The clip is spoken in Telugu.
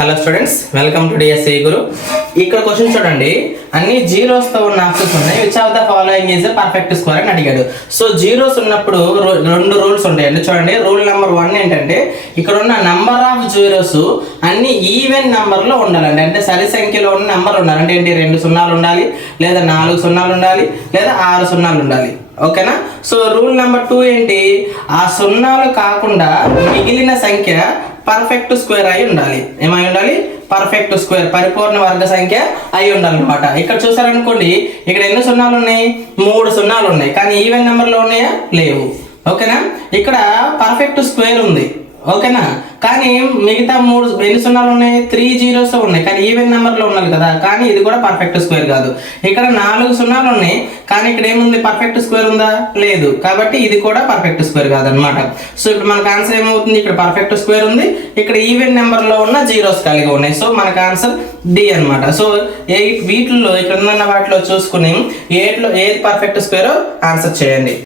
Hello students, welcome to DSC Guru. ఇక్కడ క్వశ్చన్ చూడండి, అన్ని జీరోస్ తో ఉన్న ఆప్షన్స్ ఉన్నాయి. Which of the following is perfect square అని అడిగాడు. సో జీరోస్ ఉన్నప్పుడు రెండు రూల్స్ ఉంటాయండి. చూడండి, రూల్ నెంబర్ 1 ఏంటంటే ఇక్కడ ఉన్న నంబర్ ఆఫ్ జీరోస్ అన్ని ఈవెన్ నెంబర్ లో ఉండాలండి. అంటే సరి సంఖ్యలో ఉన్న నెంబర్ ఉండాలి. అంటే ఏంటి, 2 సున్నాలు ఉండాలి, లేదా 4 సున్నాలు ఉండాలి, లేదా 6 సున్నాలు ఉండాలి. ఓకేనా? సో రూల్ నెంబర్ 2 ఏంటి, ఆ సున్నాలు కాకుండా మిగిలిన సంఖ్య పర్ఫెక్ట్ స్క్వేర్ అయి ఉండాలి. ఏమై ఉండాలి? పర్ఫెక్ట్ స్క్వేర్, పరిపూర్ణ వర్గ సంఖ్య అయి ఉండాలన్నమాట. ఇక్కడ చూసారనుకోండి, ఇక్కడ ఎన్ని సున్నాలు ఉన్నాయి? 3 సున్నాలు ఉన్నాయి. కానీ ఈవెన్ నెంబర్ లో ఉన్నాయా? లేవు. ఓకేనా? ఇక్కడ పర్ఫెక్ట్ స్క్వేర్ ఉంది. ఓకేనా? కానీ మిగతా 3 ఎన్ని సున్నాలు ఉన్నాయి? 3 జీరోస్ ఉన్నాయి. కానీ ఈవెన్ నెంబర్ లో ఉన్నది కదా. కానీ ఇది కూడా పర్ఫెక్ట్ స్క్వేర్ కాదు. ఇక్కడ 4 సున్నాలు ఉన్నాయి. కానీ ఇక్కడ ఏముంది? పర్ఫెక్ట్ స్క్వేర్ ఉందా? లేదు. కాబట్టి ఇది కూడా పర్ఫెక్ట్ స్క్వేర్ కాదనమాట. సో ఇప్పుడు మనకు ఆన్సర్ ఏమవుతుంది? ఇక్కడ పర్ఫెక్ట్ స్క్వేర్ ఉంది, ఇక్కడ ఈవెన్ నెంబర్ లో ఉన్న జీరోస్ కలిగి ఉన్నాయి. సో మనకు ఆన్సర్ డి అనమాట. సో వీటిల్లో ఇక్కడ ఉన్న వాటిలో చూసుకుని ఏది పర్ఫెక్ట్ స్క్వేర్ ఆన్సర్ చేయండి.